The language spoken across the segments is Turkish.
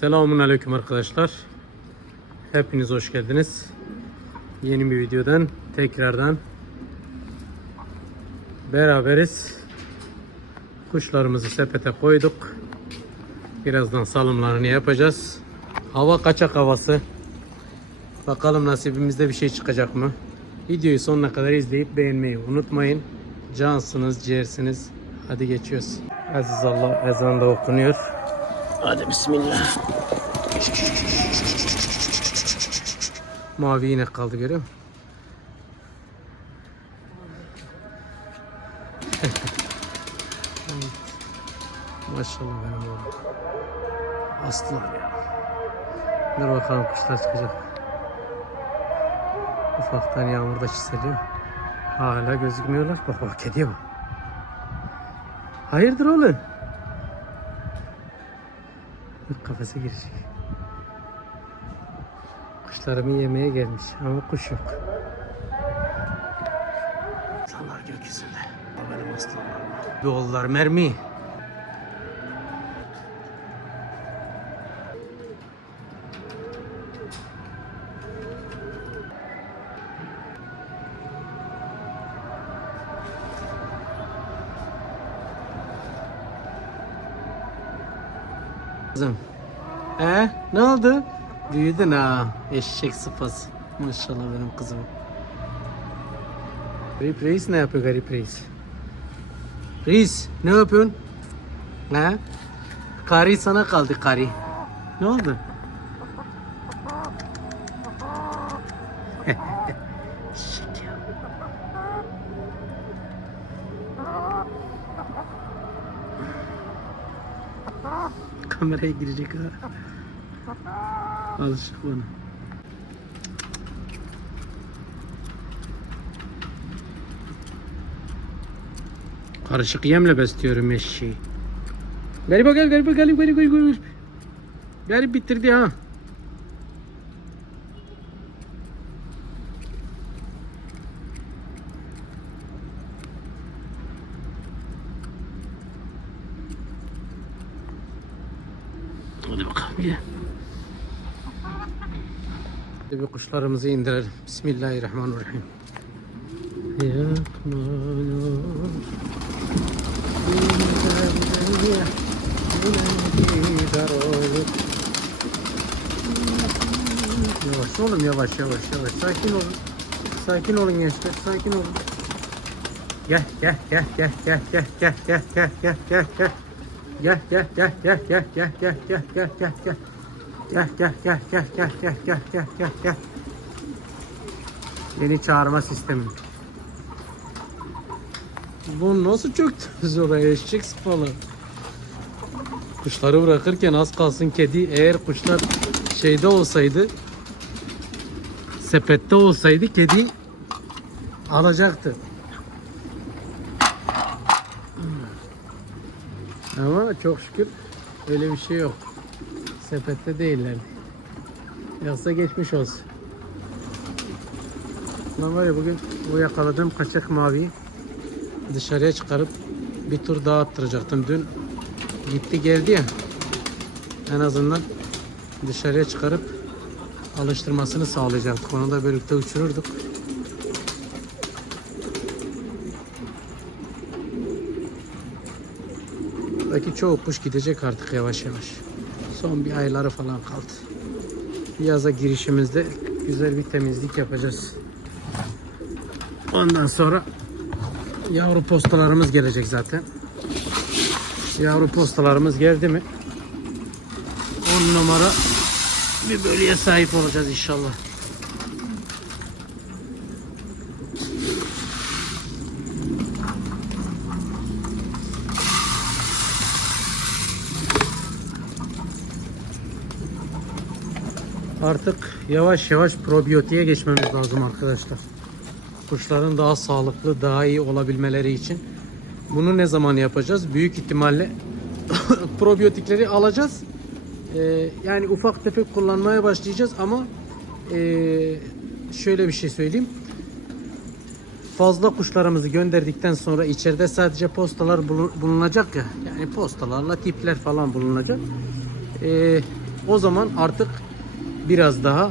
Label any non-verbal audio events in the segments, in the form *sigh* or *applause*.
Selamun Aleyküm arkadaşlar. Hepiniz hoş geldiniz. Yeni bir videodan tekrardan beraberiz. Kuşlarımızı sepete koyduk. Birazdan salımlarını yapacağız. Hava kaçak havası. Bakalım nasibimizde bir şey çıkacak mı? Videoyu sonuna kadar izleyip beğenmeyi unutmayın. Cansınız, ciğersiniz. Hadi geçiyoruz. Aziz Allah ezan da okunuyor. Hadi bismillah. Mavi inek kaldı görüyor musun? *laughs* Maşallah benim oğlum. Aslan ya. Dur bakalım kuşlar çıkacak. Ufaktan yağmurda çiseliyor. Hala gözükmüyorlar. Bak bak kediye bak. Hayırdır oğlum? Kafese girecek. Kuşlarımı yemeye gelmiş ama kuş yok. Aslanlar gökyüzünde. Benim aslanlarım. Yollar mermi. Büyüdün ha. Eşek sıpası. Maşallah benim kızım. Garip reis ne yapıyor garip reis? Reis ne yapıyorsun? He? Kari sana kaldı kari. Ne oldu? *laughs* Kameraya girecek ha. Alışık bana. Karışık yemle besliyorum eşeği. Gariba gel gariba gel gel gel gel. Garip bitirdi ha. Hadi bakalım gel. Bir kuşlarımızı indirelim. Bismillahirrahmanirrahim. Yavaş oğlum yavaş yavaş yavaş. Sakin olun. Sakin olun gençler. Sakin olun. Gel gel gel gel gel gel gel gel gel gel gel gel. Gel gel gel gel gel gel gel gel gel gel gel. Gel gel gel gel gel gel gel gel. Yeni çağırma sistemi. Bu nasıl çöktünüz oraya eşek sıpalı? Kuşları bırakırken az kalsın kedi eğer kuşlar şeyde olsaydı sepette olsaydı kedi alacaktı. Ama çok şükür öyle bir şey yok. Sepette değiller. Yoksa geçmiş olsun. Lan var ya bugün bu yakaladığım kaçak maviyi dışarıya çıkarıp bir tur daha attıracaktım. Dün gitti geldi ya. En azından dışarıya çıkarıp alıştırmasını sağlayacaktık. Onu da birlikte uçururduk. Belki çoğu kuş gidecek artık yavaş yavaş. Son bir ayları falan kaldı. Yaza girişimizde güzel bir temizlik yapacağız. Ondan sonra yavru postalarımız gelecek zaten. Yavru postalarımız geldi mi 10 numara bir bölüye sahip olacağız inşallah. Artık yavaş yavaş probiyotiğe geçmemiz lazım arkadaşlar. Kuşların daha sağlıklı, daha iyi olabilmeleri için. Bunu ne zaman yapacağız? Büyük ihtimalle *coughs* probiyotikleri alacağız. Ee, yani ufak tefek kullanmaya başlayacağız ama ee, şöyle bir şey söyleyeyim. Fazla kuşlarımızı gönderdikten sonra içeride sadece postalar bulun- bulunacak ya. Yani postalarla tipler falan bulunacak. Ee, O zaman artık biraz daha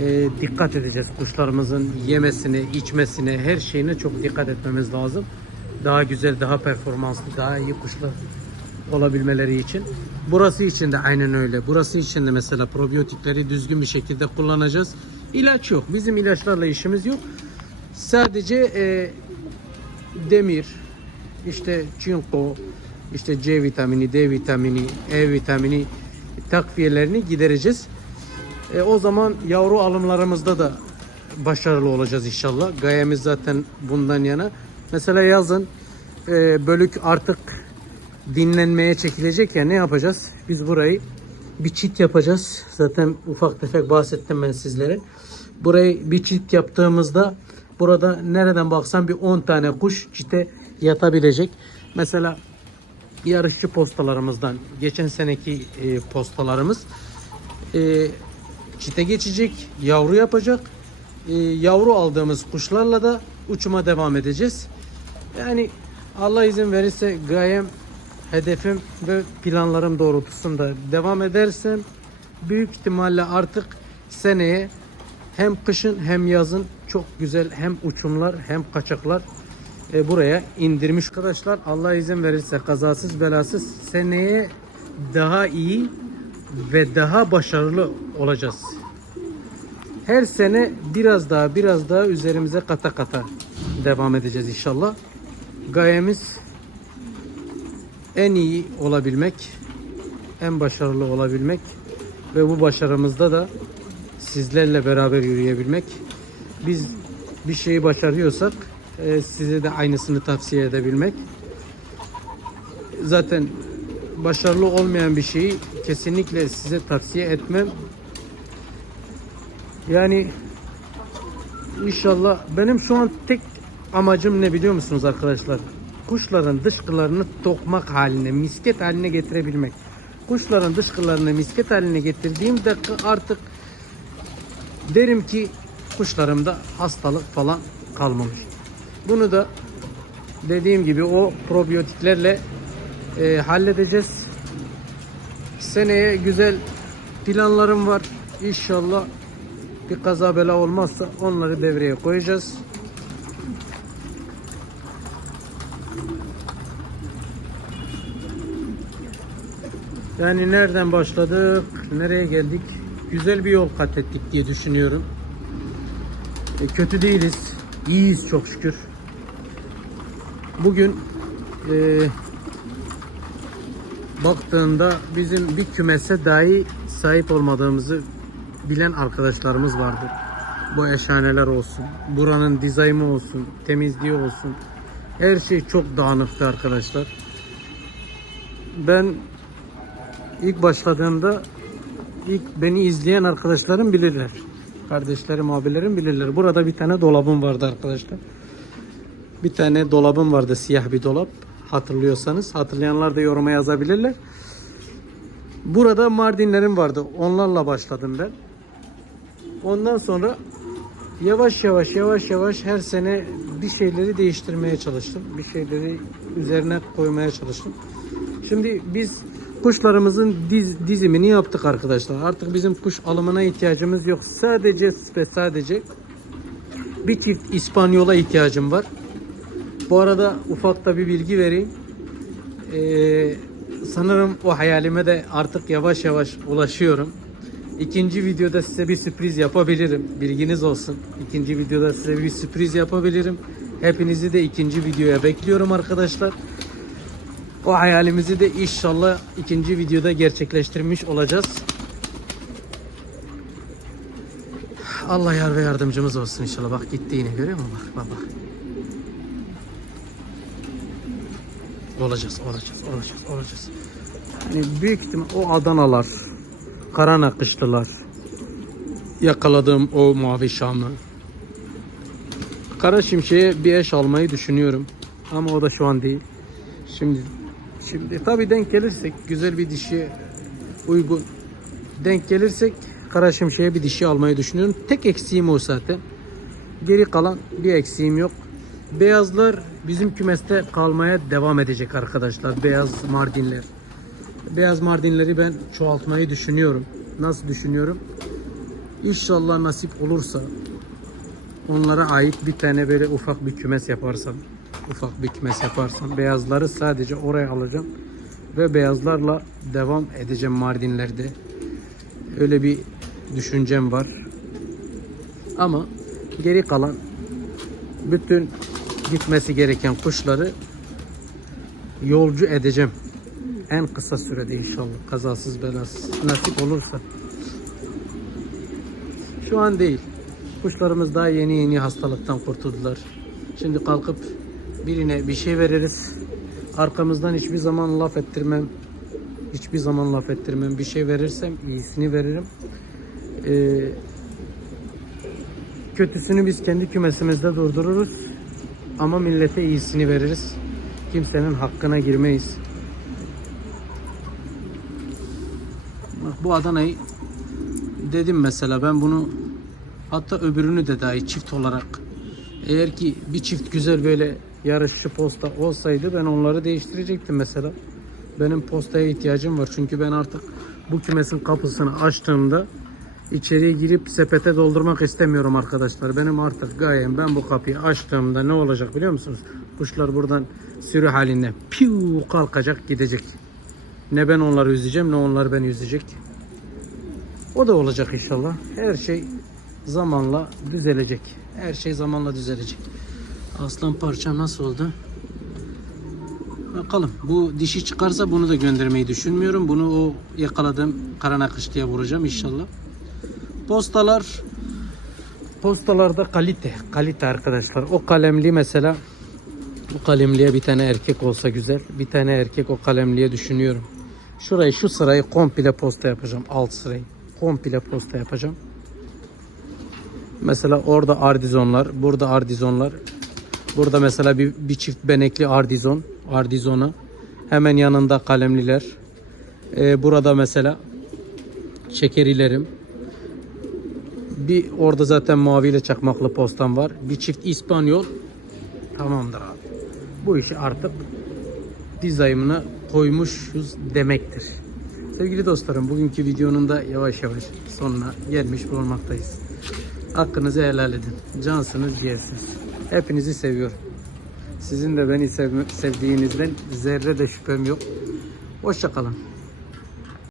e, dikkat edeceğiz kuşlarımızın yemesine, içmesine, her şeyine çok dikkat etmemiz lazım. Daha güzel, daha performanslı, daha iyi kuşlar olabilmeleri için. Burası için de aynen öyle. Burası için de mesela probiyotikleri düzgün bir şekilde kullanacağız. İlaç yok. Bizim ilaçlarla işimiz yok. Sadece e, demir, işte çinko, işte C vitamini, D vitamini, E vitamini takviyelerini gidereceğiz. E, o zaman yavru alımlarımızda da başarılı olacağız inşallah. Gayemiz zaten bundan yana. Mesela yazın e, bölük artık dinlenmeye çekilecek ya ne yapacağız? Biz burayı bir çit yapacağız. Zaten ufak tefek bahsettim ben sizlere. Burayı bir çit yaptığımızda burada nereden baksan bir 10 tane kuş çite yatabilecek. Mesela yarışçı postalarımızdan geçen seneki e, postalarımız e, çite geçecek, yavru yapacak. E, yavru aldığımız kuşlarla da uçuma devam edeceğiz. Yani Allah izin verirse gayem, hedefim ve planlarım doğrultusunda devam edersem büyük ihtimalle artık seneye hem kışın hem yazın çok güzel hem uçumlar hem kaçaklar e, buraya indirmiş arkadaşlar. Allah izin verirse kazasız belasız seneye daha iyi ve daha başarılı olacağız. Her sene biraz daha biraz daha üzerimize kata kata devam edeceğiz inşallah. Gayemiz en iyi olabilmek, en başarılı olabilmek ve bu başarımızda da sizlerle beraber yürüyebilmek. Biz bir şeyi başarıyorsak e, size de aynısını tavsiye edebilmek. Zaten başarılı olmayan bir şeyi kesinlikle size tavsiye etmem. Yani inşallah benim şu an tek amacım ne biliyor musunuz arkadaşlar? Kuşların dışkılarını tokmak haline, misket haline getirebilmek. Kuşların dışkılarını misket haline getirdiğim dakika artık derim ki kuşlarımda hastalık falan kalmamış. Bunu da dediğim gibi o probiyotiklerle e, halledeceğiz. Seneye güzel planlarım var. İnşallah bir kaza bela olmazsa onları devreye koyacağız. Yani nereden başladık, nereye geldik? Güzel bir yol kat ettik diye düşünüyorum. E, kötü değiliz. İyiyiz çok şükür. Bugün e, baktığında bizim bir kümese dahi sahip olmadığımızı bilen arkadaşlarımız vardır. Bu eşhaneler olsun, buranın dizaynı olsun, temizliği olsun. Her şey çok dağınıktı arkadaşlar. Ben ilk başladığımda ilk beni izleyen arkadaşlarım bilirler. Kardeşlerim, abilerim bilirler. Burada bir tane dolabım vardı arkadaşlar. Bir tane dolabım vardı, siyah bir dolap. Hatırlıyorsanız, hatırlayanlar da yoruma yazabilirler. Burada Mardinlerim vardı. Onlarla başladım ben. Ondan sonra yavaş yavaş yavaş yavaş her sene bir şeyleri değiştirmeye çalıştım. Bir şeyleri üzerine koymaya çalıştım. Şimdi biz kuşlarımızın diz, dizimini yaptık arkadaşlar. Artık bizim kuş alımına ihtiyacımız yok. Sadece ve sadece bir çift İspanyola ihtiyacım var. Bu arada ufak da bir bilgi vereyim. Ee, sanırım o hayalime de artık yavaş yavaş ulaşıyorum. İkinci videoda size bir sürpriz yapabilirim. Bilginiz olsun. İkinci videoda size bir sürpriz yapabilirim. Hepinizi de ikinci videoya bekliyorum arkadaşlar. O hayalimizi de inşallah ikinci videoda gerçekleştirmiş olacağız. Allah yar ve yardımcımız olsun inşallah. Bak gitti yine görüyor musun? Bak bak bak. Olacağız, olacağız, olacağız, olacağız. Yani büyük ihtimal o Adanalar, kara nakışlılar, yakaladığım o mavi şamı. Kara şimşeğe bir eş almayı düşünüyorum. Ama o da şu an değil. Şimdi şimdi tabii denk gelirsek güzel bir dişi uygun denk gelirsek kara şimşeğe bir dişi almayı düşünüyorum. Tek eksiğim o zaten. Geri kalan bir eksiğim yok. Beyazlar bizim kümeste kalmaya devam edecek arkadaşlar. Beyaz Mardinler. Beyaz Mardinleri ben çoğaltmayı düşünüyorum. Nasıl düşünüyorum? İnşallah nasip olursa onlara ait bir tane böyle ufak bir kümes yaparsam, ufak bir kümes yaparsam beyazları sadece oraya alacağım ve beyazlarla devam edeceğim Mardinlerde. Öyle bir düşüncem var. Ama geri kalan bütün gitmesi gereken kuşları yolcu edeceğim. En kısa sürede inşallah. Kazasız belasız. Nasip olursa. Şu an değil. Kuşlarımız daha yeni yeni hastalıktan kurtuldular. Şimdi kalkıp birine bir şey veririz. Arkamızdan hiçbir zaman laf ettirmem. Hiçbir zaman laf ettirmem. Bir şey verirsem iyisini veririm. Ee, kötüsünü biz kendi kümesimizde durdururuz. Ama millete iyisini veririz. Kimsenin hakkına girmeyiz. Bak bu Adana'yı dedim mesela ben bunu hatta öbürünü de dahi çift olarak eğer ki bir çift güzel böyle yarışçı posta olsaydı ben onları değiştirecektim mesela. Benim postaya ihtiyacım var çünkü ben artık bu kümesin kapısını açtığımda içeriye girip sepete doldurmak istemiyorum arkadaşlar. Benim artık gayem ben bu kapıyı açtığımda ne olacak biliyor musunuz? Kuşlar buradan sürü halinde piu kalkacak gidecek. Ne ben onları üzeceğim ne onlar beni üzecek. O da olacak inşallah. Her şey zamanla düzelecek. Her şey zamanla düzelecek. Aslan parça nasıl oldu? Bakalım. Bu dişi çıkarsa bunu da göndermeyi düşünmüyorum. Bunu o yakaladığım kara nakışlıya vuracağım inşallah. Postalar postalarda kalite. Kalite arkadaşlar. O kalemli mesela o kalemliğe bir tane erkek olsa güzel. Bir tane erkek o kalemliğe düşünüyorum. Şurayı şu sırayı komple posta yapacağım. Alt sırayı. Komple posta yapacağım. Mesela orada ardizonlar, burada ardizonlar. Burada mesela bir, bir çift benekli ardizon, ardizona. Hemen yanında kalemliler. Ee, burada mesela şekerilerim. Bir orada zaten maviyle çakmaklı postam var. Bir çift İspanyol. Tamamdır abi. Bu işi artık dizaynına koymuşuz demektir. Sevgili dostlarım bugünkü videonun da yavaş yavaş sonuna gelmiş bulunmaktayız. Hakkınızı helal edin. Cansınız ciğersiniz. Hepinizi seviyorum. Sizin de beni sevme- sevdiğinizden zerre de şüphem yok. Hoşçakalın.